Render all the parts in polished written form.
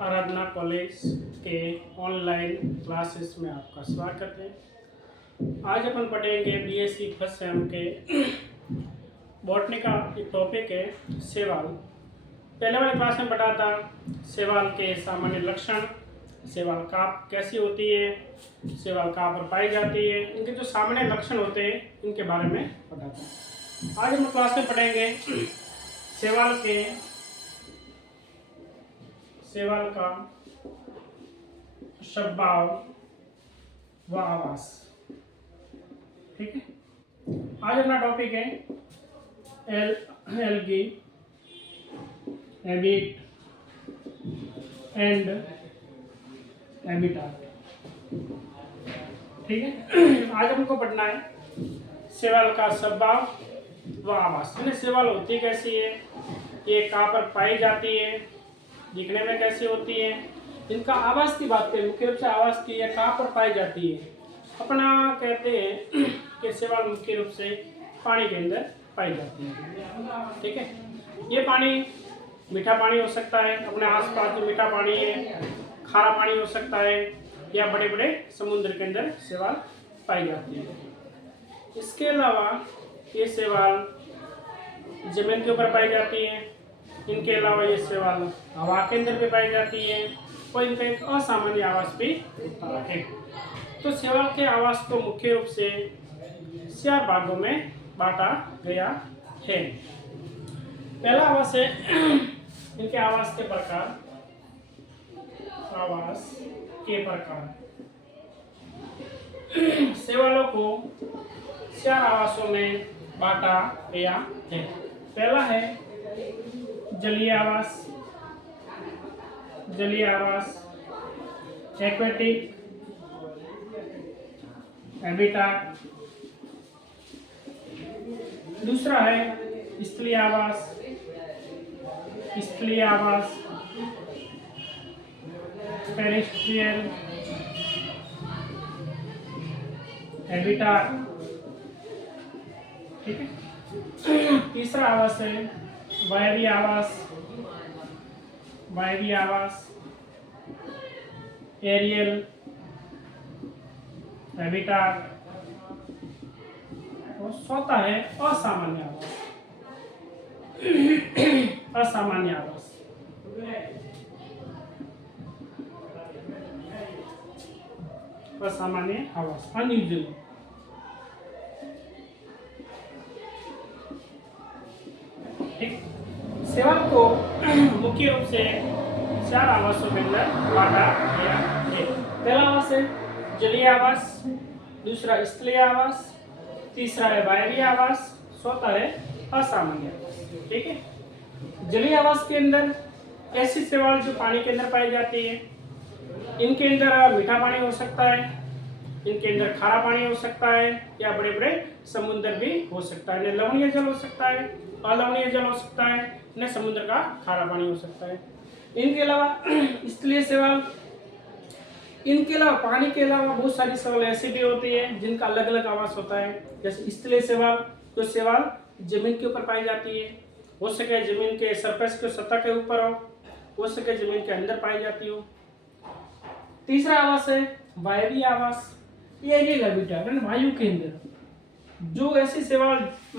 आराधना college के online classes में आपका स्वागत है। आज अपन पढ़ेंगे बीएससी फर्स्ट सेम के बॉटनी का एक टॉपिक है शैवाल। पहले वाले क्लास में पढ़ा था शैवाल के सामान्य लक्षण, शैवाल काप कैसी होती है, शैवाल कहाँ पर पाई जाती है, इनके जो सामान्य लक्षण होते हैं इनके बारे में पढ़ा था। आज हम क्लास में पढ़ेंगे शैवाल का स्वभाव व आवास। ठीक है, आज अपना टॉपिक है एल्गी, हैबिट एंड हैबिटाट। ठीक है, आज हमको पढ़ना है शैवाल का स्वभाव व आवास। यानी शैवाल होती कैसी है, ये कहाँ पर पाई जाती है, दिखने में कैसी होती है, इनका आवास की बात करें, मुख्य रूप से आवास की, या कहाँ पर पाई जाती है। अपना कहते हैं कि शैवाल मुख्य रूप से पानी के अंदर पाई जाती है। ठीक है, ये पानी मीठा पानी हो सकता है, अपने आसपास जो मीठा पानी है, खारा पानी हो सकता है, या बड़े बड़े समुद्र के अंदर शैवाल पाई जाती है। इसके अलावा ये शैवाल जमीन के ऊपर पाई जाती है। इनके अलावा ये शैवाल हवा के अंदर भी पाई जाती है और इनका एक असामान्य आवास भी होता है। तो शैवाल के आवास को मुख्य रूप से 4 भागों में बांटा गया है। पहला आवास है इनके आवास के प्रकार। शैवालों को 4 आवासों में बांटा गया है। पहला है जलीय आवास, एक्वेटिक हैबिटाट। दूसरा है स्थलीय आवास, टेरेस्ट्रियल हैबिटाट। ठीक है, तीसरा आवास है वायवीय आवास, एरियल हैबिटाट। और चौथा है असामान्य आवास। अनयूजुअल। ठीक, शैवाल को मुख्य रूप से 4 आवासों के अंदर बांटा गया है। पहला आवास है जलीय आवास, दूसरा स्थलीय आवास, तीसरा है वायवीय आवास, चौथा है असामान्य आवास। ठीक है, जलीय आवास के अंदर ऐसी शैवाल जो पानी के अंदर पाई जाती है। इनके अंदर मीठा पानी हो सकता है, इनके अंदर खारा पानी हो सकता है, या बड़े बड़े समुद्र भी हो सकता है। लवणीय जल हो सकता है, अलवणीय जल हो सकता है, न समुद्र का खारा पानी हो सकता है। इनके अलावा स्थलीय शैवाल, इनके अलावा पानी के अलावा बहुत सारी शैवाल ऐसी भी होती है जिनका अलग अलग आवास होता है। जैसे स्थलीय शैवाल, जो शैवाल जमीन के ऊपर पाई जाती है, हो सके जमीन के सरफेस के सतह के ऊपर हो सके जमीन के अंदर पाई जाती हो। तीसरा आवास है वायवीय आवास, एरियल हैबिटाट, वायु के अंदर जो ऐसी शैवाल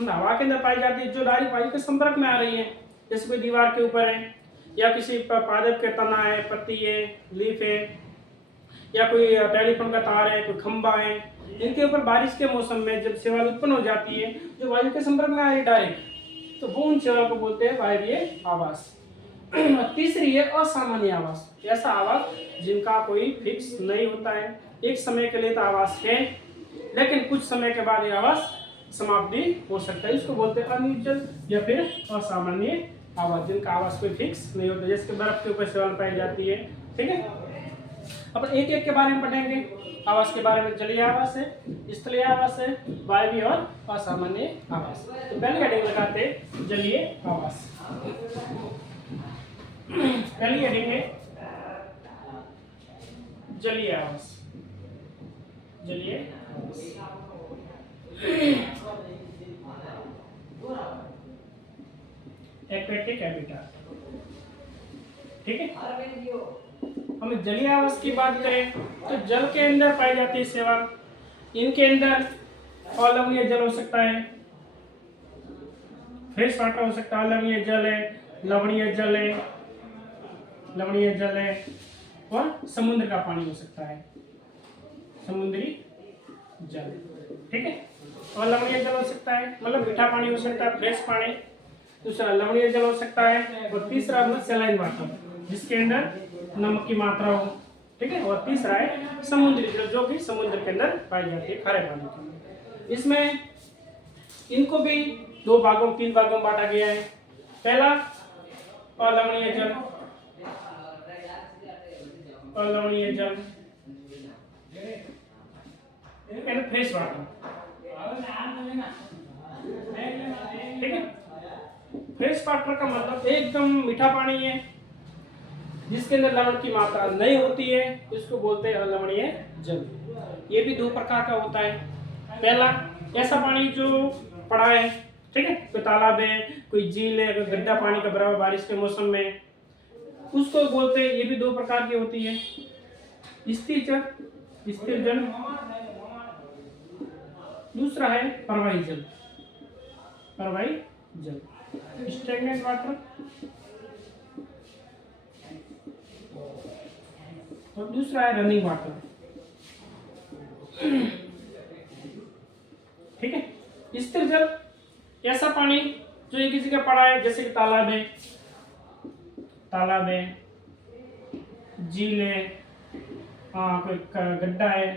हवा के अंदर पाई जाती है जो डायरेक्ट वायु के संपर्क में आ रही है। जैसे कोई दीवार के ऊपर है, या किसी पादप के तना है, पत्ती है, लीफ है, या कोई टेलीफोन का तार है, कोई खंबा है। इनके ऊपर बारिश के मौसम में जब शैवाल उत्पन्न हो जाती है जो वायु के संपर्क में आ रही है डायरेक्ट, तो वो उन शैवाल को बोलते हैं वायवीय आवास। तीसरी है असामान्य आवास, ऐसा आवास जिनका कोई फिक्स नहीं होता है। एक समय के लिए तो आवास है, लेकिन कुछ समय के बाद ये आवास समाप्ति हो सकता है। इसको बोलते हैं अनयूजुअल या फिर असामान्य आवास, जिनका आवास कोई फिक्स नहीं होता। जैसे बर्फ के ऊपर शैवाल पाई जाती है। ठीक है, अपन एक एक के बारे में पढ़ेंगे। आवास के बारे में जलीय आवास है, स्थलीय आवास है, वायवीय और असामान्य आवास। तो पहले हेडिंग लगाते हैं जलीय आवास। पहली हेडिंग है जलीय आवास। Aquatic habitat. ठीक है, हमें जलीय आवास की बात करें तो जल के अंदर पाई जाती है शैवाल। इनके अंदर अलवणीय जल हो सकता है, फ्रेश वाटर हो सकता है, अलवणीय जल है, लवणीय जल है, लवणीय जल है, और समुद्र का पानी हो सकता है, समुद्री जल। ठीक है, और लवणीय जल हो सकता है मतलब मीठा पानी हो सकता है, फ्रेश पानी। दूसरा लवणीय जल हो सकता है, और तीसरा अपना सैलाइन वाटर जिसके अंदर नमक की मात्रा हो। ठीक है, और तीसरा है समुद्री जल जो कि समुद्र के अंदर पाई जाती है, खारे पानी के अंदर। इसमें इनको भी दो भागों तीन भागों में बांटा गया है। पहला अलवणीय जल, अलवणीय जल एंड फ्रेश वाटर। ठीक है, फ्रेश वाटर का मतलब एकदम मीठा पानी है जिसके अंदर लवण की मात्रा नहीं होती है, इसको बोलते हैं अलवणीय जल। ये भी दो प्रकार का होता है। पहला ऐसा पानी जो पड़ा है, ठीक है, कोई तालाब है, कोई झील है, कोई गड्ढा पानी का भरा हुआ बारिश के मौसम में, उसको बोलते हैं। ये भी दो प्रकार की होती है, स्थिर जल, स्थिर जल। दूसरा है प्रवाही जल, प्रवाही जल, स्टैग्नेंट वाटर। और दूसरा है रनिंग वाटर। ठीक है, स्थिर जल ऐसा पानी जो एक ही जगह पड़ा है, जैसे कि तालाब है, तालाब है, झील है, हाँ कोई गड्ढा है,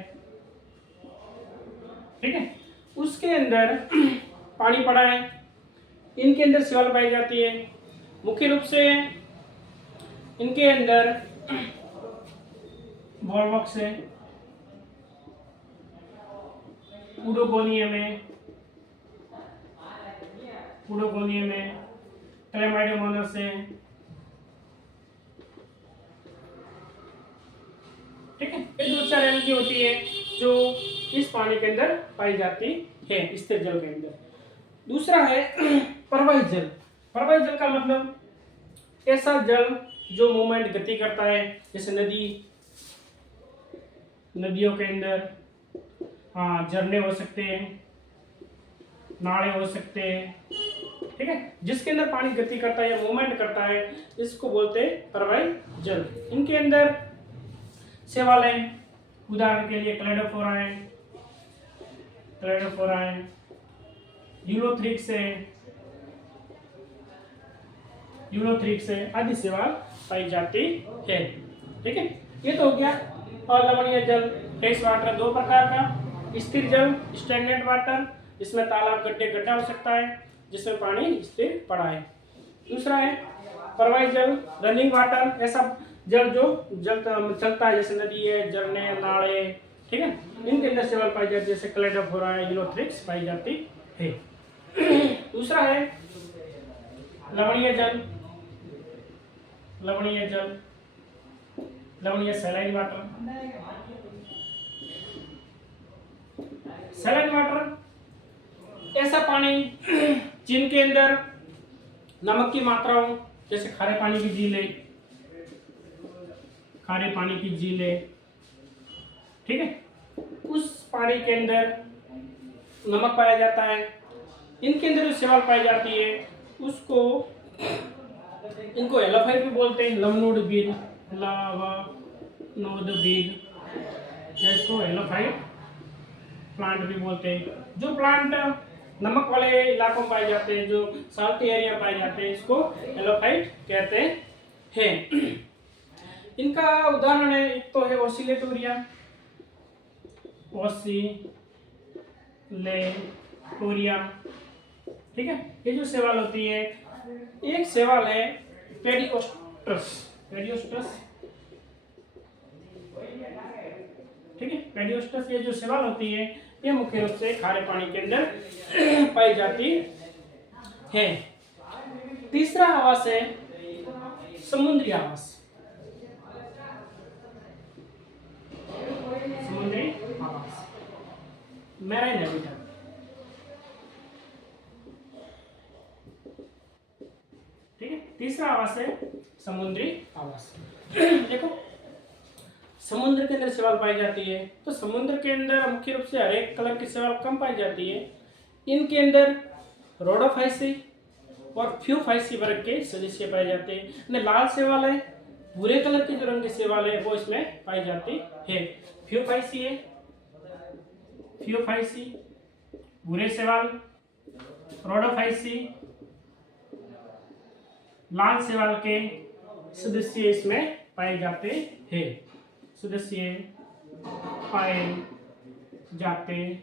ठीक है, उसके अंदर पानी पड़ा है। इनके अंदर शैवाल पाई जाती है। मुख्य रूप से इनके अंदर वॉलवॉक्स है, पुडोगोनियम है, पुडोगोनियम है, क्लेमाइडोमोनास है। ठीक है, ये दो चार एलगी होती है जो इस पानी के अंदर पाई जाती है, स्थिर जल के अंदर। दूसरा है प्रवाही जल। प्रवाही जल का मतलब ऐसा जल जो मूवमेंट गति करता है, जैसे नदी, नदियों के अंदर हाँ झरने हो सकते हैं, नाले हो सकते हैं। ठीक है, जिसके अंदर पानी गति करता है या मूवमेंट करता है, इसको बोलते हैं प्रवाही जल। इनके अंदर शैवाल है, उदाहरण के लिए क्लेडोफोरा है, क्लेडोफोरा है, यूलोथ्रिक्स है, यूलोथ्रिक्स है, आदि शैवाल पाई जाती है। ठीक है, ये तो हो गया अलवणीय जल, फ्रेश वाटर दो प्रकार का। स्थिर जल स्टैग्नेंट वाटर, इसमें तालाब गड्ढे गड्ढा हो सकता है जिसमें पानी स्थिर पड़ा है। दूसरा है प्रवाही जल रनिंग वाटर, ऐसा जल जो जल चलता है, जैसे नदी है, झरने, नाले। ठीक है, इनके अंदर शैवाल पाई जाती है, जैसे क्लेडोफोरा है, यूलोथ्रिक्स पाई जाती है। दूसरा है लवणीय जल, लवणीय जल, लवणीय सैलाइन वाटर। सैलाइन वाटर ऐसा पानी जिनके अंदर नमक की मात्रा हो, जैसे खारे पानी की झील है, खारे पानी की झील है। ठीक है, उस पानी के अंदर नमक पाया जाता है। इनके अंदर जो शैवाल पाई जाती है उसको इनको एलोफाइट भी बोलते हैं, लवनोड बीज, लवनोड बीज, या इसको एलोफाइट प्लांट भी बोलते हैं। जो प्लांट नमक वाले इलाकों में पाए जाते हैं, जो साल्टी एरिया पाए जाते हैं, इसको एलोफाइट कहते हैं। इनका उदाहरण है, एक तो है ओसिलेटोरिया, ओसिलेटोरिया। ठीक है, ये जो शैवाल होती है, एक शैवाल है पेडियोस्ट्रस, पेडियोस्ट्रस। ठीक है, पेडियोस्ट्रस ये जो शैवाल होती है, ये मुख्य रूप से खारे पानी के अंदर पाई जाती है। तीसरा आवास है समुद्री आवास, समुद्री आवास, मैराइन हैबिटेट। ठीक है, तीसरा आवास है समुद्री आवास। देखो समुद्र के अंदर शैवाल पाई जाती है, तो समुद्र के अंदर मुख्य रूप से हर एक कलर की शैवाल कम पाई जाती है। इनके अंदर रोडोफाइसी और फ्यूफाइसी वर्ग के सदस्य पाए जाते हैं। लाल शैवाल है, भूरे कलर के जो रंग के शैवाल है वो इसमें पाई जाती है। फ्यूफाइसी है, फ्यूफाइसी भूरे शैवाल, रोडोफाइसी लाल शैवाल के सदस्य इसमें पाए जाते हैं, सदस्य पाए जाते हैं।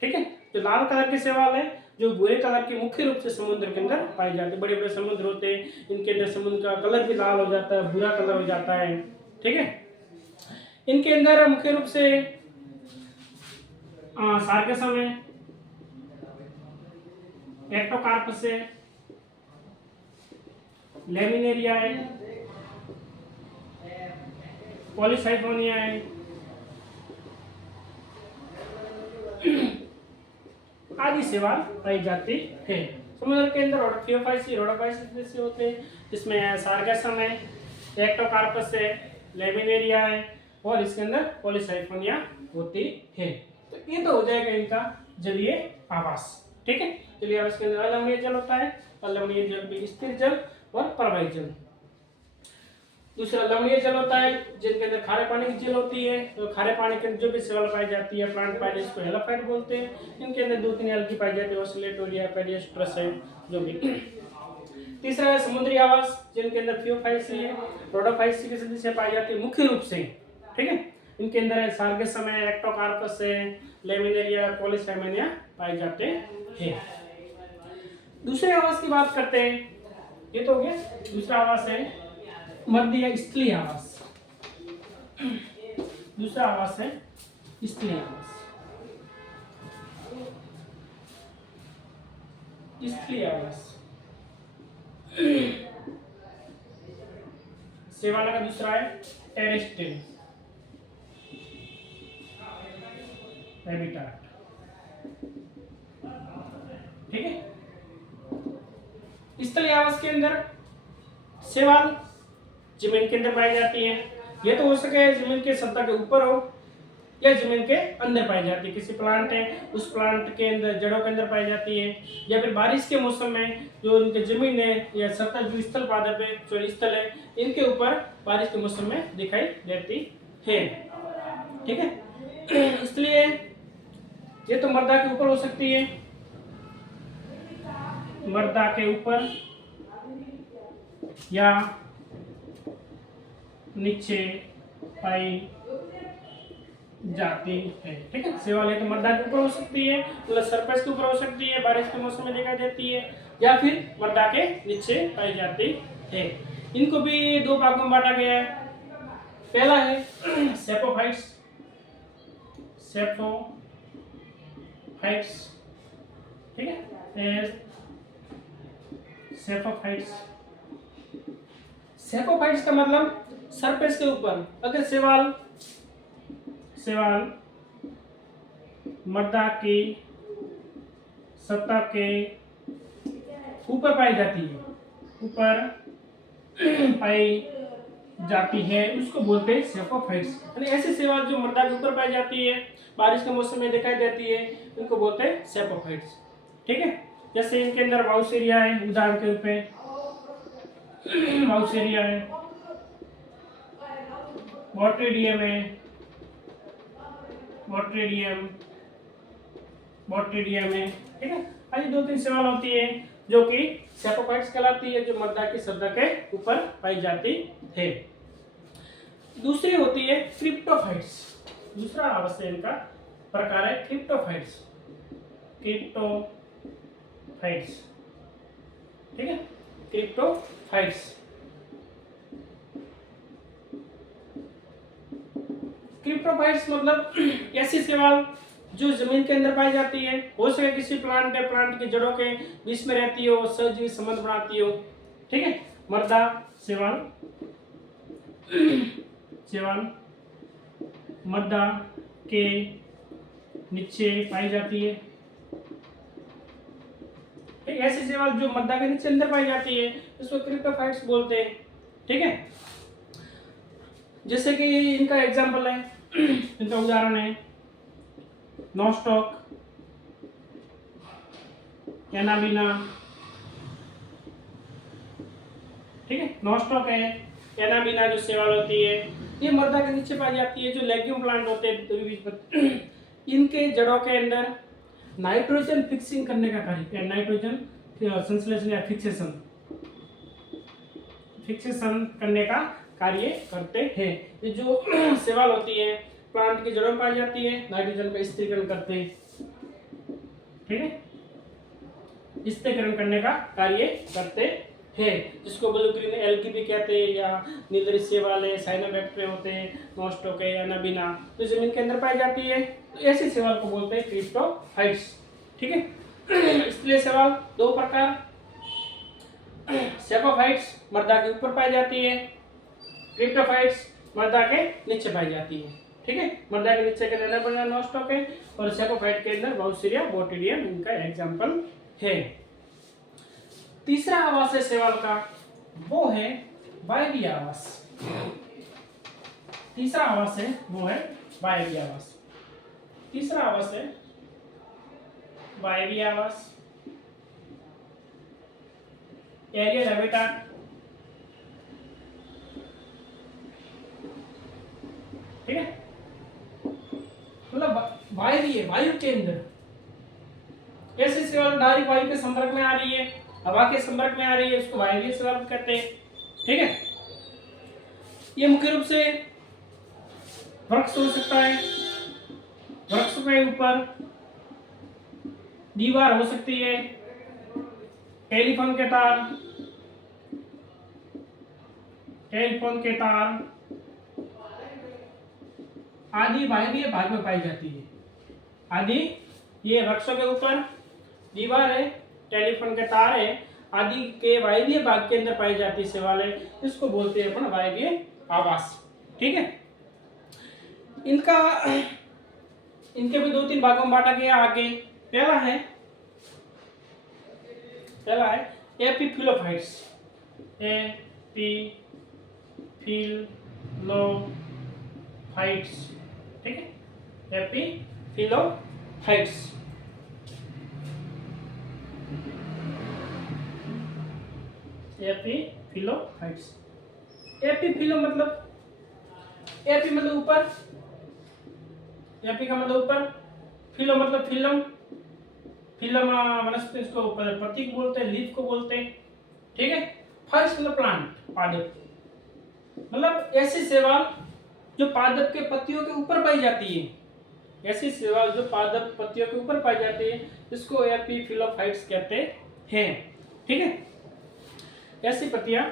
ठीक है, तो लाल कलर के शैवाल है जो भूरे कलर के मुख्य रूप से समुद्र के अंदर पाए जाते हैं। बड़े बड़े समुद्र होते हैं, इनके अंदर समुद्र का कलर भी लाल हो जाता है, भूरा कलर हो जाता है। ठीक है, इनके अंदर मुख्य रूप से सार्गसम है, एक्टोकार्पस है, लेमिनेरिया है, पॉलीसाइफोनिया है, आदि शैवाल पाई जाती है। समुद्र के अंदर रोडोफाइसी सदस्य होते हैं, जिसमें सार्गसम है, एक्टोकार्पस है, लेमिनेरिया है और इसके अंदर पॉलीसाइफोनिया होती है। तो ये तो हो जाएगा इनका जलीय आवास। ठीक है, जलीय आवास के अंदर अलवणीय जल होता है, अलवणीय जल भी स्थिर जल और प्रवाही जल। दूसरा लवणीय जल होता है, जिनके अंदर खारे पानी की झील होती है। तो खारे पानी के अंदर जो भी शैवाल पाई जाती है प्लांट पाई, इसको हेलोफाइट बोलते हैं। इनके अंदर 2-3 एल्गी पाई जाती है, ओसिलेटोरिया, पेडियोस्ट्रस है जो भी। तीसरा है समुद्री आवास, जिनके अंदर फ्यूफाइसी है, रोडोफाइसी के सदस्य पाई जाती है मुख्य रूप से। ठीक है, इनके अंदर सार्गसम है, एक्टोकार्पस है, लेमिनेरिया, पॉलीसाइफोनिया पाए जाते हैं। दूसरे आवास की बात करते हैं, ये तो हो गया। दूसरा आवास है मध्य या स्थलीय आवास। दूसरा आवास है स्थलीय आवास। स्थलीय आवास शैवाल का दूसरा है टेरेस्ट्रियल हैबिटाट। ठीक है, स्थलीय आवास के अंदर शैवाल जमीन के अंदर पाई जाती है। ये तो हो सके जमीन के सतह के ऊपर हो या जमीन के अंदर पाई जाती है। किसी प्लांट है, उस प्लांट के अंदर जड़ों के अंदर पाई जाती है, या फिर बारिश के मौसम में जो उनके जमीन है या सतह जो स्थल पादप है, जो स्थल है, इनके ऊपर बारिश के मौसम में दिखाई देती है। ठीक है, इसलिए ये तो मृदा के ऊपर हो सकती है, मृदा के ऊपर या नीचे पाई जाती है। ठीक है, शैवाल है तो मृदा के ऊपर हो सकती है, मतलब सरफेस के ऊपर हो सकती है, बारिश के मौसम में दिखाई देती है, या फिर मृदा के नीचे पाई जाती है। इनको भी 2 भागों में बांटा गया है। पहला है सेपोफाइट्स, सेपोफाइट्स। ठीक है, सेपोफाइट्स। सेपोफाइट्स का मतलब सरफेस के ऊपर। अगर शैवाल मृदा की सतह के ऊपर पाई जाती है, ऊपर पाई जाती है, उसको बोलते हैं सेपोफाइट्स। यानी ऐसे शैवाल जो मृदा के ऊपर पाई जाती है, बारिश के मौसम में दिखाई देती है, उनको बोलते हैं सेपोफाइट्स। ठीक है, जैसे इनके अंदर वाउसेरिया है, उदाहरण के रूप में वाउसेरिया है, बॉट्रिडियम है, बॉट्रिडियम है। ठीक है, ऐसी 2-3 शैवाल होती है जो कि सेपोफाइट्स कहलाती है, जो मृदा की सतह के ऊपर पाई जाती है। दूसरी होती है क्रिप्टोफाइट्स। दूसरा आवास है इनका प्रकार है क्रिप्टोफाइट्स। क्रिप्टोफाइट्स। ठीक है, क्रिप्टोफाइट्स। क्रिप्टोफाइट्स मतलब ऐसी शैवाल जो जमीन के अंदर पाई जाती है, हो सके किसी प्लांट है, प्लांट की जड़ों के बीच में रहती हो, सहजीवी संबंध बनाती हो। ठीक है, मृदा शैवाल मृदा के नीचे पाई जाती है। ऐसी शैवाल जो मृदा के नीचे अंदर पाई जाती है, उसको क्रिप्टोफाइट्स बोलते हैं। ठीक है, जैसे कि इनका एग्जाम्पल है, इनका उदाहरण है नॉस्टॉक, एनाबीना, ठीक है। नॉस्टॉक है, एनाबीना जो सेवाल होती है, ये मृदा के नीचे पाई जाती है। जो लेग्यूम प्लांट होते हैं इनके जड़ों के अंदर नाइट्रोजन फिक्सिंग करने का कार्य, नाइट्रोजन संश्लेषण या फिक्सेशन करने का कार्य करते हैं। ये जो सेवाल होती है प्लांट की जड़ों में पाई जाती है, नाइट्रोजन का स्थिरीकरण करते हैं, ठीक है, स्थिरीकरण करने का कार्य करते हैं, जिसको ब्लू ग्रीन एल्गी भी कहते हैं, या नीलरी सेवाल है, साइनोबैक्टीरिया होते हैं, नॉस्टॉक है, एनाबीना, तो जमीन के अंदर पाई जाती है। तो ऐसी सेवाल को बोलते हैं क्रिप्टोफाइट्स, ठीक है। इसलिए सेवाल दो प्रकार, सेफोफाइट्स मृदा के ऊपर पाई जाती है, क्रिप्टोफाइट्स मृदा के नीचे पाई जाती है, ठीक है। मृदा के नीचे के अंदर नॉस्टॉक है और सेफोफाइट के अंदर बाउसीरिया बोटिडियम इनका एग्जांपल है। तीसरा आवास है सेवाल का, वो है वायवीय आवास। तीसरा आवास है वो है वायवीय आवास। तीसरा आवास है वायवीय आवास, एरियल हैबिटेट, ठीक है। मतलब वायवीय, वायु के अंदर ऐसी सेवाल डायरेक्ट वायु के संपर्क में आ रही है, हवा के संपर्क में आ रही है, उसको वायवीय सेवाल कहते हैं, ठीक है। ये मुख्य रूप से वृक्ष हो सकता है, वृक्ष के ऊपर दीवार हो सकती है, टेलीफोन के तार, टेलीफोन के तार आदि वायवीय भाग में पाई जाती है। आदि ये वृक्षों के ऊपर दीवार है, टेलीफोन के तार है, आदि के वायवीय भाग के अंदर पाई जाती है सेवाल है, इसको बोलते हैं अपन वायवीय आवास, ठीक है। इनके भी दो तीन भागों में बांटा गया आगे। पहला है एपिफिलोफाइट्स, एपिफिलोफाइट्स, ठीक है, एपिफिलोफाइट्स। एपिफिलोफाइट्स, एपिफिलो मतलब, एपी मतलब ऊपर, एपी का मतलब ऊपर, फिलो मतलब फिलम, फिलम वनस्पति को पत्ती को बोलते हैं, लीफ को बोलते हैं, ठीक है। फर्स्ट मतलब प्लांट, पादप, मतलब ऐसी सेवाल जो पादप के पत्तियों के ऊपर पाई जाती है, ऐसी सेवाल जो पादप पत्तियों के ऊपर पाई जाती है, इसको एपिफिलोफाइट्स कहते हैं, ठीक है। ऐसी पत्तियां,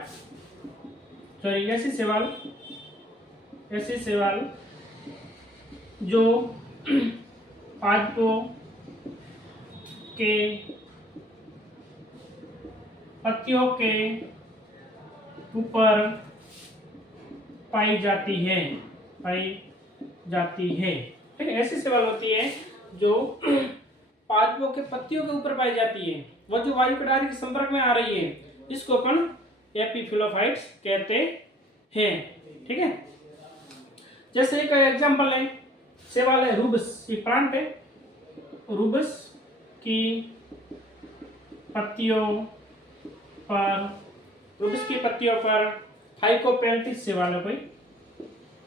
सॉरी ऐसी सेवाल जो पादपों के पत्तियों के ऊपर पाई जाती है, ठीक है। ऐसी सेवाल होती है जो पादपों के पत्तियों के ऊपर पाई जाती है, वो जो वायु के डायरेक्ट संपर्क में आ रही है, इसको अपन एपिफिलोफाइट्स कहते हैं, ठीक है। जैसे एक एग्जांपल है सेवाल है रूबस, एक प्लांट है, रूबस की पत्तियों पर फाइकोपेल्टिस सेवाल है, कोई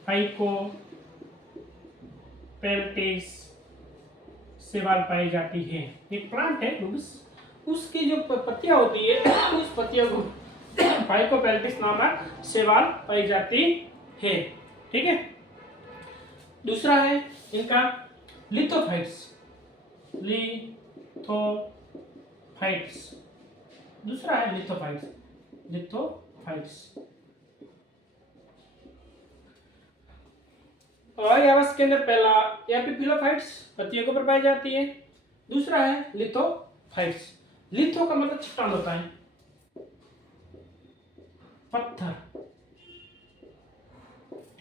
फाइकोपेल्टिस सेवाल पाई जाती है। एक प्लांट है रूबस, उसकी जो पत्तियां होती है, उस पत्तियों को फाइकोपेल्टिस नामक सेवाल पाई जाती है, ठीक है। दूसरा है इनका लिथोफाइट्स, दूसरा है लिथोफाइट्स। और आवास के अंदर पहला एपिफिलोफाइट्स पत्तियों के ऊपर पाई जाती है, दूसरा है लिथोफाइट्स। लिथो का मतलब चट्टान होता है, पत्थर,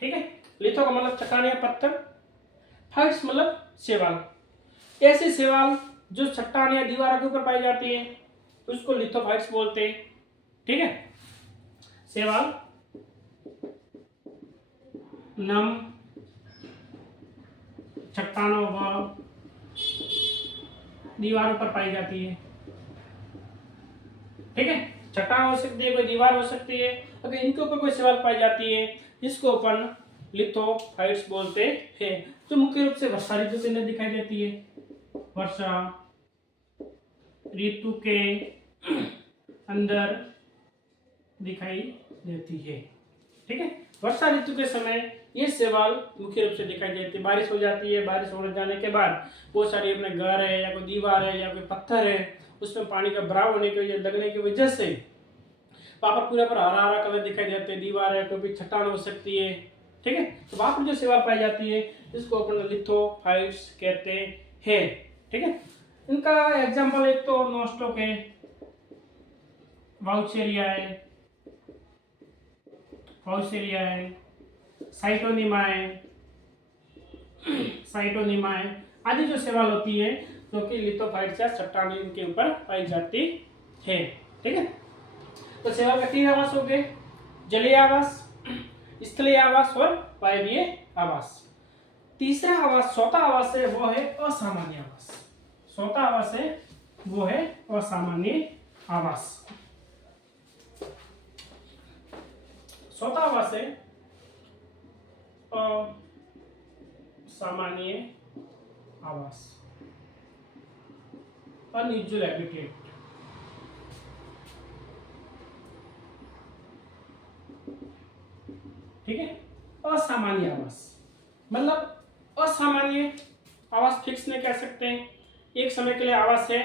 ठीक है। लिथो का मतलब चट्टान या पत्थर, फाइट्स मतलब सेवाल। ऐसी सेवाल जो चट्टान या दीवारों के ऊपर पाई जाती है, उसको लिथोफाइट्स बोलते हैं, ठीक है। सेवाल नम चट्टानों व दीवारों पर पाई जाती है। ठीक है, चट्टान हो सकती है, कोई दीवार हो सकती है। अगर इनके ऊपर कोई शैवाल पाई जाती है, इसको अपन लिथोफाइट्स बोलते हैं। जो मुख्य रूप से वर्षा ऋतु के अंदर दिखाई देती है। वर्षा ऋतु के अंदर दिखाई देती है। ठीक है, वर्षा ऋतु के समय ये शैवाल मुख्य रूप से दिखाई देती है। बारिश हो जाती है, बारिश हो जाने के बाद बहुत सारी अपने घर है या कोई दीवार है या कोई पत्थर है, उसमें पानी का भराव होने की वजह लगने की वजह से वहां पर पूरा पर हरा हरा कलर दिखाई देते हैं। दीवार है, कोई भी चट्टान हो सकती है। ठीक है, तो वहां पर जो शैवाल पाई जाती है इसको अपन लिथोफाइट्स कहते हैं। ठीक है, इनका एग्जाम्पल एक तो नोस्टोक है, वाउचेरिया है, साइटोनिमा है आदि जो शैवाल होती है जो कि लिथोफाइट्स या चट्टान के ऊपर पाई जाती है। ठीक है, तो शैवाल का 3 आवास हो गए, जलीय आवास, स्थलीय आवास और वायवीय आवास। तीसरा आवास, चौथा आवास है, वो है असामान्य आवास। चौथा आवास है वो है असामान्य आवास। चौथा आवास है असामान्य आवास, अनयूजुअल हैबिटेट। ठीक है, असामान्य आवास मतलब असामान्य आवास फिक्स नहीं कह सकते हैं। एक समय के लिए आवास है,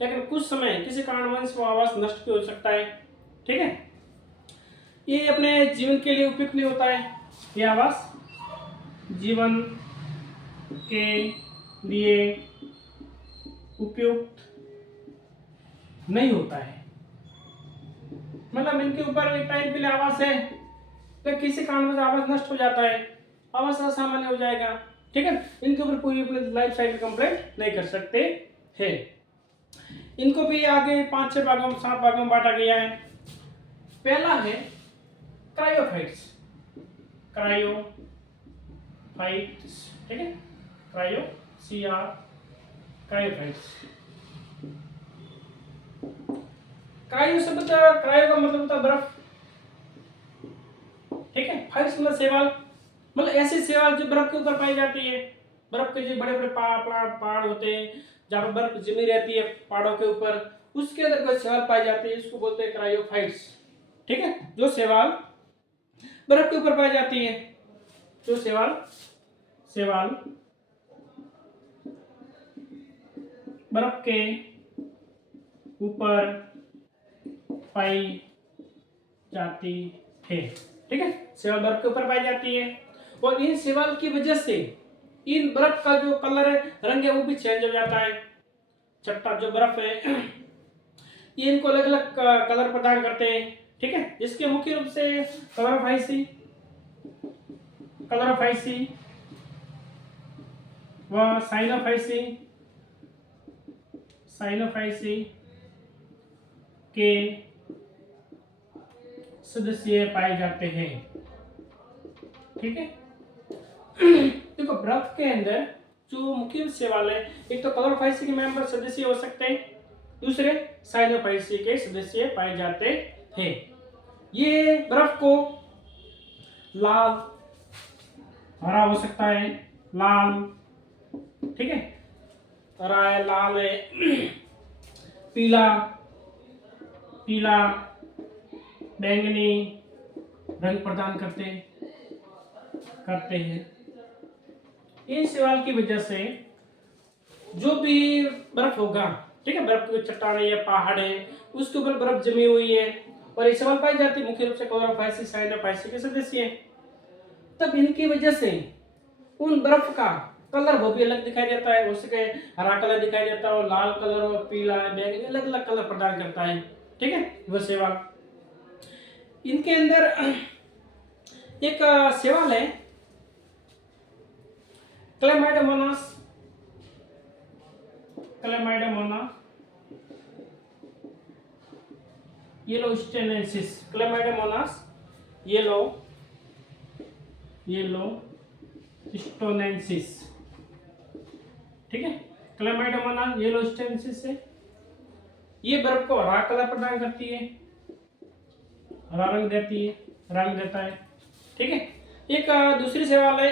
लेकिन कुछ समय किसी कारणवश वो आवास नष्ट भी हो सकता है। ठीक है, ये अपने जीवन के लिए उपयुक्त नहीं होता है। ये आवास जीवन के लिए उपयुक्त नहीं होता है। मतलब इनके ऊपर एक टाइम के लिए आवास है, तो किसी कारण से आवास नष्ट हो जाता है, आवास असामान्य हो जाएगा। ठीक है, इनके ऊपर कोई अपने लाइफ साइकिल कंप्लीट नहीं कर सकते हैं। इनको भी आगे 5-6 भागों 7 भागों में बांटा गया है। पहला है क्रायोफाइट्स। ठीक है, क्रायोफाइट्स। क्रायो शब्द, क्रायो का मतलब होता है बर्फ। ठीक है, फाइट्स मतलब शैवाल, मतलब ऐसे शैवाल जो बर्फ के ऊपर पाई जाती है। बर्फ के जो बड़े बड़े पहाड़ होते हैं, जहाँ पर बर्फ जमी रहती है पहाड़ों के ऊपर, उसके अंदर कोई शैवाल पाई जाती है, इसको बोलते हैं क्रायोफाइट्स। ठीक है, जो शैवाल बर्फ के ऊपर पाई जाती है, जो शैवाल बर्फ के ऊपर पाई जाती है। ठीक है, शैवाल बर्फ के ऊपर पाई जाती है, और इन शैवाल की वजह से इन बर्फ का जो कलर है, रंग है, वो भी चेंज हो जाता है। चट्टा जो बर्फ है ये इनको अलग अलग कलर प्रदान करते हैं। ठीक है, इसके मुख्य रूप से कलरोफाइसी व साइनोफाइसी के सदस्य पाए जाते हैं। ठीक है, देखो बर्फ के अंदर जो मुख्य शैवाल है, एक तो कलरोफाइसी के मेंबर सदस्य हो सकते हैं, दूसरे साइनोफाइसी के सदस्य पाए जाते हैं। ये बर्फ को लाल, हरा हो सकता है, लाल, ठीक है, हरा है, लाल है, पीला, बैंगनी रंग प्रदान करते हैं। इन शैवाल की वजह से जो भी बर्फ होगा, ठीक है, बर्फ की चट्टानें या पहाड़ है, उसके ऊपर बर्फ जमी हुई है और ये शैवाल पाई जाती है, मुख्य रूप से क्लोरोफाइसी, साइनोफाइसी के सदस्य हैं। तब इनकी वजह से उन बर्फ का कलर वो भी अलग दिखाई देता है, उसके हरा कलर दिखाई देता है और लाल कलर और पीला, बैंगनी, अलग अलग कलर प्रदान करता है। ठीक है, वह शैवाल। इनके अंदर एक शैवाल है क्लेमाइडोमोनास येलोस्टेनेंसिस, क्लेमाइडोमोनास येलोस्टोनेंसिस, ठीक है। क्लेमाइडोमोनास येलोस्टोनेंसिस है, ये बर्फ को हरा कलर प्रदान करती है, हरा रंग देती है, रंग देता है, ठीक है। एक दूसरी सवाल है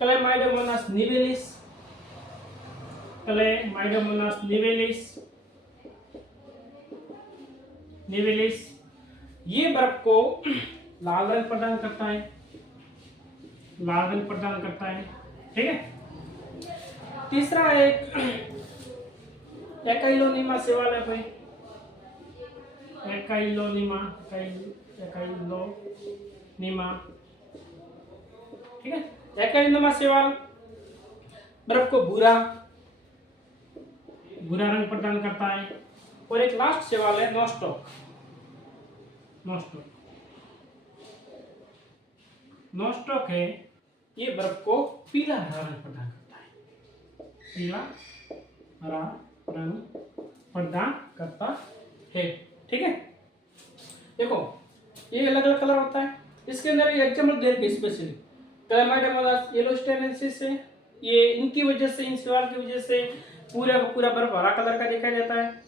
क्लेमाइडोमोनास निवेलिस, क्लेमाइडोमोनास निवेलिस, निवेलिस ये बर्फ को लाल रंग प्रदान करता है, लाल रंग प्रदान करता है, ठीक है। तीसरा एक एकाइलोनिमा सवाल है कोई, एकाइलोनिमा, एकाइलोनिमा, ठीक है। एकाइलोनिमा सवाल बर्फ को भूरा रंग प्रदान करता है। और एक लास्ट सवाल है नोस्टॉक, नोस्टॉक, नोस्टॉक है, ये बर्फ को पीला हरा रंग प्रदान करता है, पीला हरा रंग प्रदान करता है, ठीक है। देखो ये अलग अलग कलर होता है, इसके अंदर ये एग्जांपल दे रखे स्पेशली क्लेमाइडोमोनास येलोस्टोनेंसिस है, ये इनकी वजह से, इन सवाल की वजह से पूरा का पूरा बर्फ हरा कलर का दिखाई देता है।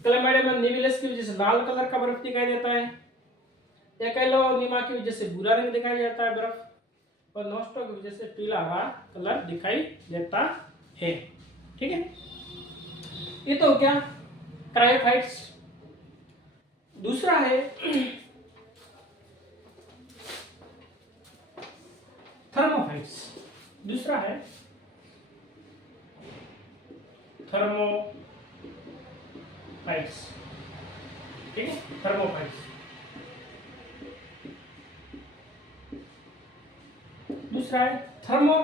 क्लेमाइडोमोनास निवेलिस की वजह से लाल कलर का बर्फ दिखाई देता है। एकाइलोनिमा की वजह से भूरा रंग दिखाई देता है बर्फ, और नोस्टॉक की वजह से पीला हरा कलर दिखाई देता है, ठीक है। ये तो क्या क्रायोफाइट्स। दूसरा है थर्मोफाइट्स, दूसरा है थर्मोफाइट्स, ठीक है, थर्मोफाइट्स। दूसरा है थर्मल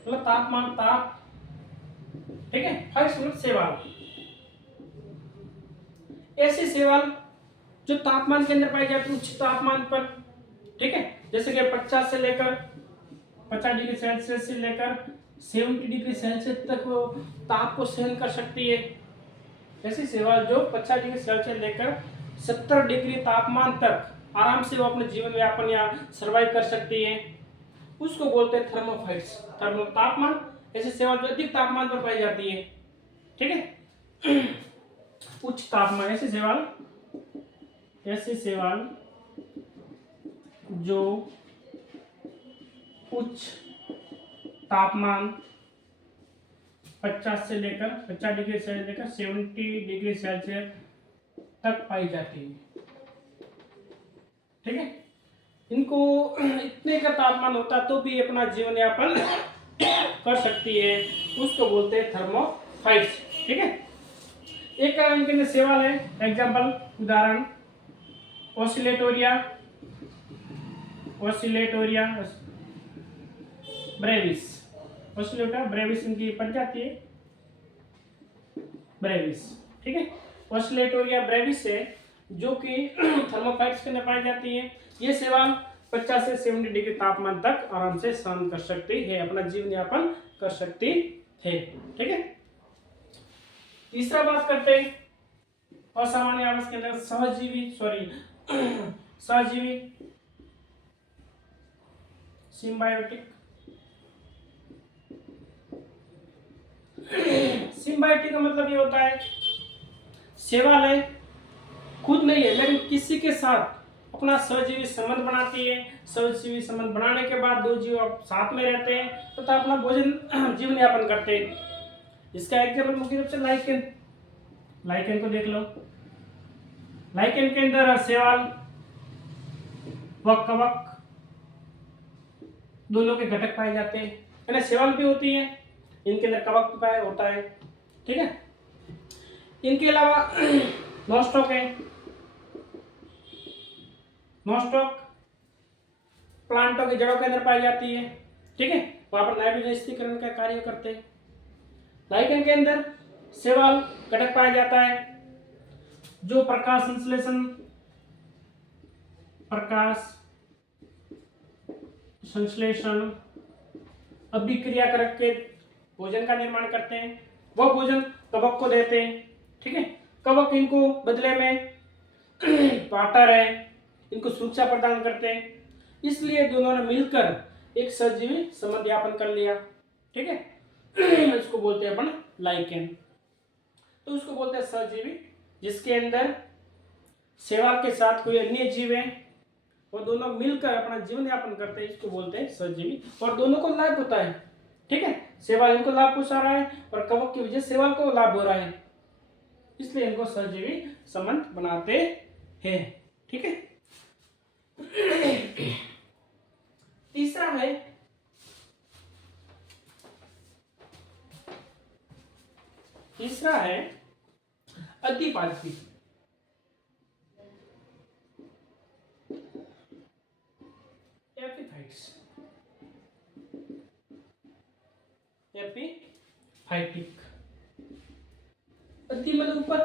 मतलब तापमान, ताप, ठीक है। फाइट्स मतलब सेवाल, ऐसी सेवाल जो तापमान के अंदर पाई जाती है उच्च तापमान पर, ठीक है, जैसे कि 50 से लेकर 50 डिग्री सेल्सियस से लेकर 70 डिग्री सेल्सियस तक वो ताप को सहन कर सकती है। ऐसी सेवाल जो 50 डिग्री सेल्सियस लेकर 70 डिग्री तापमान तक आराम से वो अपने जीवन यापन या सर्वाइव कर सकती है, उसको बोलते हैं थर्मोफाइट्स। थर्मल तापमान, ऐसी सेवाल जो अधिक तापमान पर पाई जाती है, ठीक है। उच्च तापमान, ऐसी सेवाल जो उच्च तापमान 50 से लेकर 50 डिग्री सेल्सियस लेकर 70 डिग्री सेल्सियस तक पाई जाती है, ठीक है। इनको इतने का तापमान होता तो भी अपना जीवन यापन कर सकती है, उसको बोलते हैं थर्मोफाइट्स, ठीक है। एक इनके अंदर सवाल है, एग्जांपल उदाहरण Oscillatoria, Oscillatoria Brevis, Oscillatoria Brevis इनकी प्रजाति है, ब्रेविस, ठीक है। ओसिलेटोरिया ब्रेविस है जो कि थर्मोफाइट्स के अंदर पाई जाती है। ये सेवाल 50 से 70 डिग्री तापमान तक आराम से सहन कर सकती है, अपना जीवन यापन कर सकती है, ठीक है। तीसरा बात करते हैं असामान्य आवास के अंदर सहजीवी, सहजीवी सिम्बायोटिक, सिम्बायोटिक का मतलब ये होता है सेवाल है खुद नहीं है लेकिन किसी के साथ अपना सहजीवी संबंध बनाती है। सहजीवी संबंध बनाने के बाद दो जीव साथ में रहते हैं तथा अपना भोजन जीवन यापन करते हैं। इसका एग्जाम्पल मुख्य रूप से लाइकेन, लाइकेन को देख लो। लाइकेन के अंदर सेवाल व कवक दोनों के घटक पाए जाते हैं, यानी सेवाल भी होती है, इनके अंदर कवक भी पाया होता है, ठीक है। इनके अलावा नोस्टॉक है, नोस्टॉक प्लांटों की जड़ों के अंदर पाई जाती है, ठीक है, वहां पर नाइट्रोजन स्थिरीकरण का कार्य करते हैं। लाइकेन के अंदर सेवाल घटक पाया जाता है जो प्रकाश संश्लेषण, प्रकाश संश्लेषण अभिक्रिया करके भोजन का निर्माण करते हैं। वह भोजन कवक को देते हैं, ठीक है। कवक इनको बदले में पार्टनर है, इनको सुरक्षा प्रदान करते हैं, इसलिए दोनों ने मिलकर एक सहजीवी संबंध यापन कर लिया। ठीक है, इसको बोलते हैं अपन लाइकेन। तो उसको बोलते हैं सहजीवी, जिसके अंदर शैवाल के साथ कोई अन्य जीव है और दोनों मिलकर अपना जीवन यापन करते हैं, इसको बोलते हैं सहजीवी। और दोनों को लाभ होता है। ठीक है, शैवाल इनको लाभ पहुंचा रहा है और कवक की वजह से शैवाल को लाभ हो रहा है, इसलिए इनको सहजीवी संबंध बनाते हैं। ठीक है, तीसरा है अधिपादपी। एपिफाइटिक, अति मतलब ऊपर,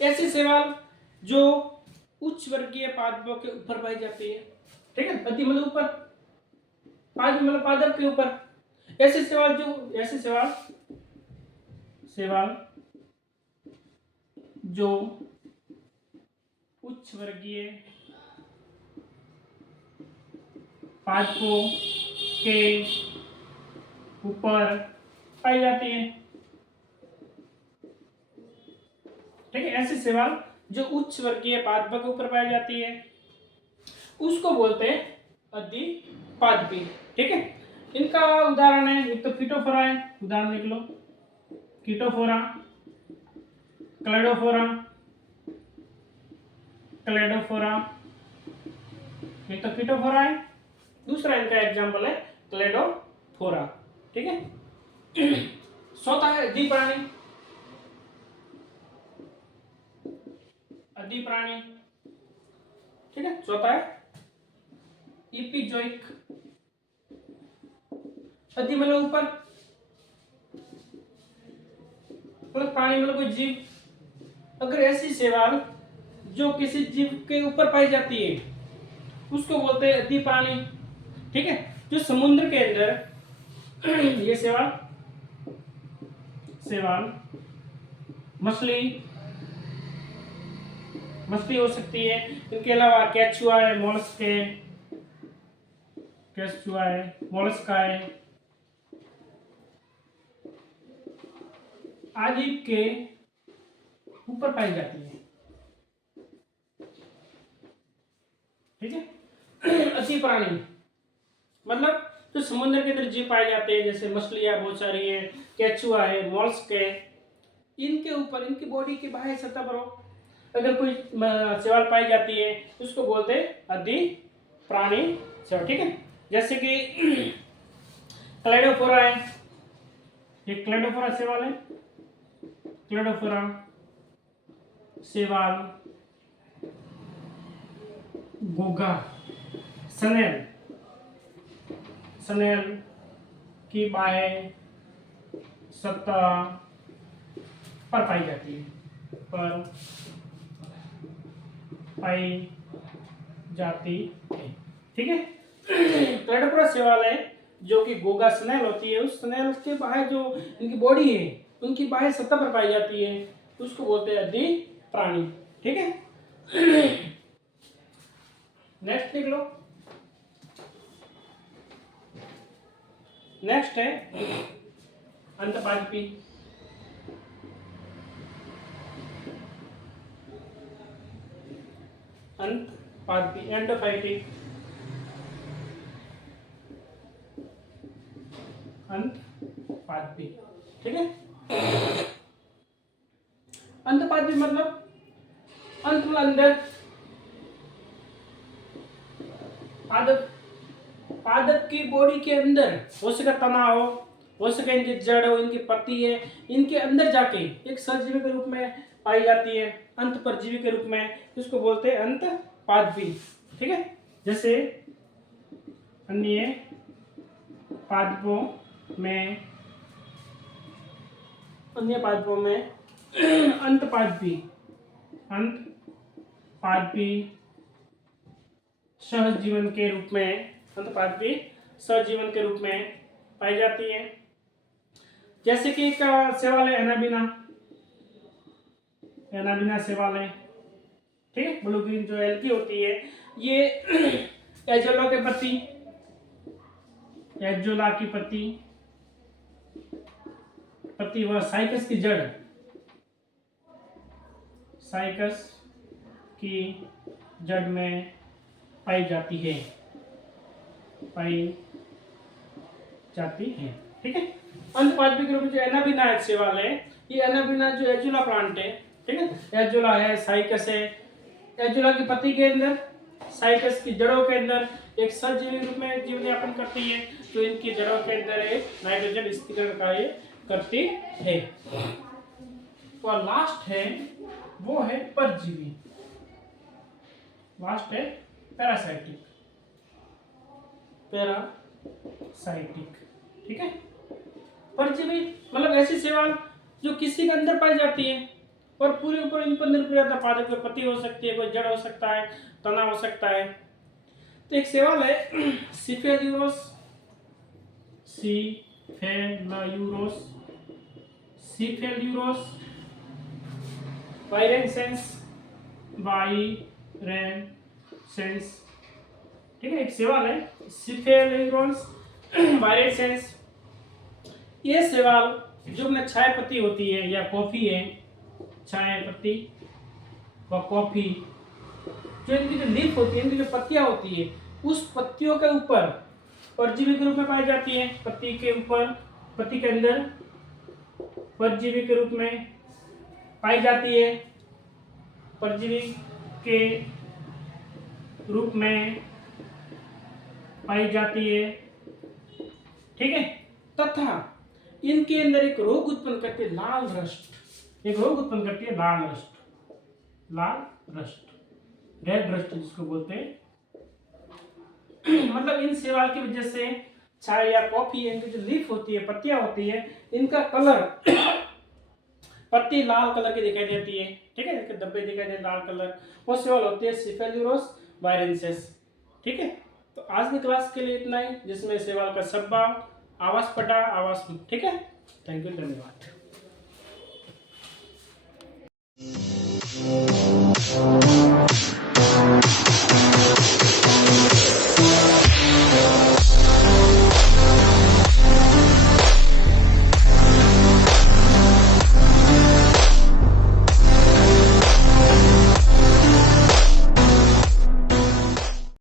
ऐसी शैवाल जो उच्च वर्गीय पादपों के ऊपर पाई जाती है। ठीक है, अति मतलब ऊपर, पाद मतलब पादप के ऊपर। ऐसी शैवाल जो उच्च वर्गीय पादपों के ऊपर पाई जाती है। ठीक है, ऐसी शैवाल जो उच्च वर्गीय पादपों के ऊपर पाई जाती है, उसको बोलते हैं अधिपादपी। ठीक है, इनका उदाहरण है, एक तो कीटोफोरा है, उदाहरण लिख लो, कीटोफोरा, क्लेडोफोरा, एक तो कीटोफोरा है, दूसरा इनका एग्जाम्पल है क्लेडोफोरा। ठीक है, चौथा है अधिप्राणी। ठीक है, चौथा है इपिजोइक। अधि मतलब ऊपर, मतलब प्राणी मतलब कोई जीव। अगर ऐसी शैवाल जो किसी जीव के ऊपर पाई जाती है, उसको बोलते हैं अधिप्राणी। ठीक है, जो समुद्र के अंदर ये शैवाल मछली हो सकती है, इनके अलावा केचुआ है, मोलस्का है, आदि के ऊपर पाई जाती है। ठीक है, अति प्राणी मतलब जो समुद्र के अंदर जीव पाए जाते हैं, जैसे मछलियां बहुत सारी है, केचुआ है, मोलस्क है, इनके ऊपर, इनकी बॉडी के बाह्य सतह पर अगर कोई शैवाल पाई जाती है, उसको बोलते हैं अधिप्राणी शैवाल। ठीक है, जैसे कि क्लेडोफोरा है, ये क्लेडोफोरा शैवाल है, क्लेडोफोरा शैवाल घोंघा, स्नेल की बाह्य सतह पर पाई जाती है, ठीक है, क्लेडोफोरा शैवाल है जो कि घोंघा स्नेल होती है, उस स्नेल के बाहर जो इनकी बॉडी है, उनकी बाह्य सतह पर पाई जाती है, उसको बोलते हैं अधिप्राणी। ठीक है, नेक्स्ट लिख लो। नेक्स्ट है अंतपादपी। एंडोफाइटिक, अंतपादपी। ठीक है, अंतपादपी मतलब अंत मतलब अंदर, पादप की बॉडी के अंदर, हो सके तना हो सके इनकी जड़ हो, इनकी पत्ती है, इनके अंदर जाके एक सजीवी के रूप में पाई जाती है, अंत परजीवी के रूप में, इसको बोलते हैं अंतपादपी। ठीक है, जैसे अन्य पादपों में अंतपादपी सहजीवन के रूप में, अंतपादपी सहजीवन के रूप में पाई जाती है। जैसे कि एक शैवाल है एनाबीना शैवाल है, ठीक है, ब्लू ग्रीन जो एल्गी होती है, ये एजोला के पत्ती, एजोला की पत्ती व साइकस की जड़, साइकस की जड़ में पाई जाती है, ठीक है। अंत पांचवी के रूप में जो एनाबिना सेवाल है, ये एनाबिना जो एजुला प्लांट है, ठीक है, एजुला है, साइकस है, एजुला की पत्ती के अंदर, साइकस की जड़ों के अंदर एक सजीवी रूप में जीवन यापन करती है, तो इनकी जड़ों के अंदर एक नाइट्रोजन स्थिरीकरण कार्य करती है। और लास्ट है वो है परजीवी, लास्ट है पैरासाइटिक, ठीक है। परजीवी मतलब ऐसी सेवाल जो किसी के अंदर पाई जाती है और पूरे ऊपर इन पर निर्भर रहता है, पादप कोई पत्ती हो सकती है, कोई जड़ हो सकता है, तना हो सकता है। तो एक सेवाल है सिफेल्यूरोस, वायरेंसेंस, ठीक है, एक सेवाल है सिफेल्यूरोस वायरेंसेंस। ये सेवाल जो में चाय पत्ती होती है या कॉफी है, चाय पत्ती व कॉफी, जो इनकी जो लीफ होती है, इनकी जो पत्तियां होती है, उस पत्तियों के ऊपर परजीवी के रूप में पाई जाती है। पत्ती के ऊपर, पत्ती के अंदर परजीवी के रूप में पाई जाती है, परजीवी के रूप में पाई जाती है, ठीक है। तथा इनके अंदर एक रोग उत्पन्न करती है लाल रस्ट, एक रोग उत्पन्न करती है लाल रस्ट, रेड रस्ट जिसको बोलते हैं। मतलब इन सेवाल की वजह से चाय या कॉफी, इनकी जो लीफ होती है, पत्तियां होती है, इनका कलर पत्ती लाल कलर की दिखाई देती है, ठीक है, इसके धब्बे दिखाई देते लाल कलर, वो सेवाल होती है सिफेल्यूरोस वायरेंसेस, ठीक है। तो आज की क्लास के लिए इतना ही, जिसमें सेवाल का स्वभाव, आवास पटा, आवास, ठीक है। थैंक यू, धन्यवाद।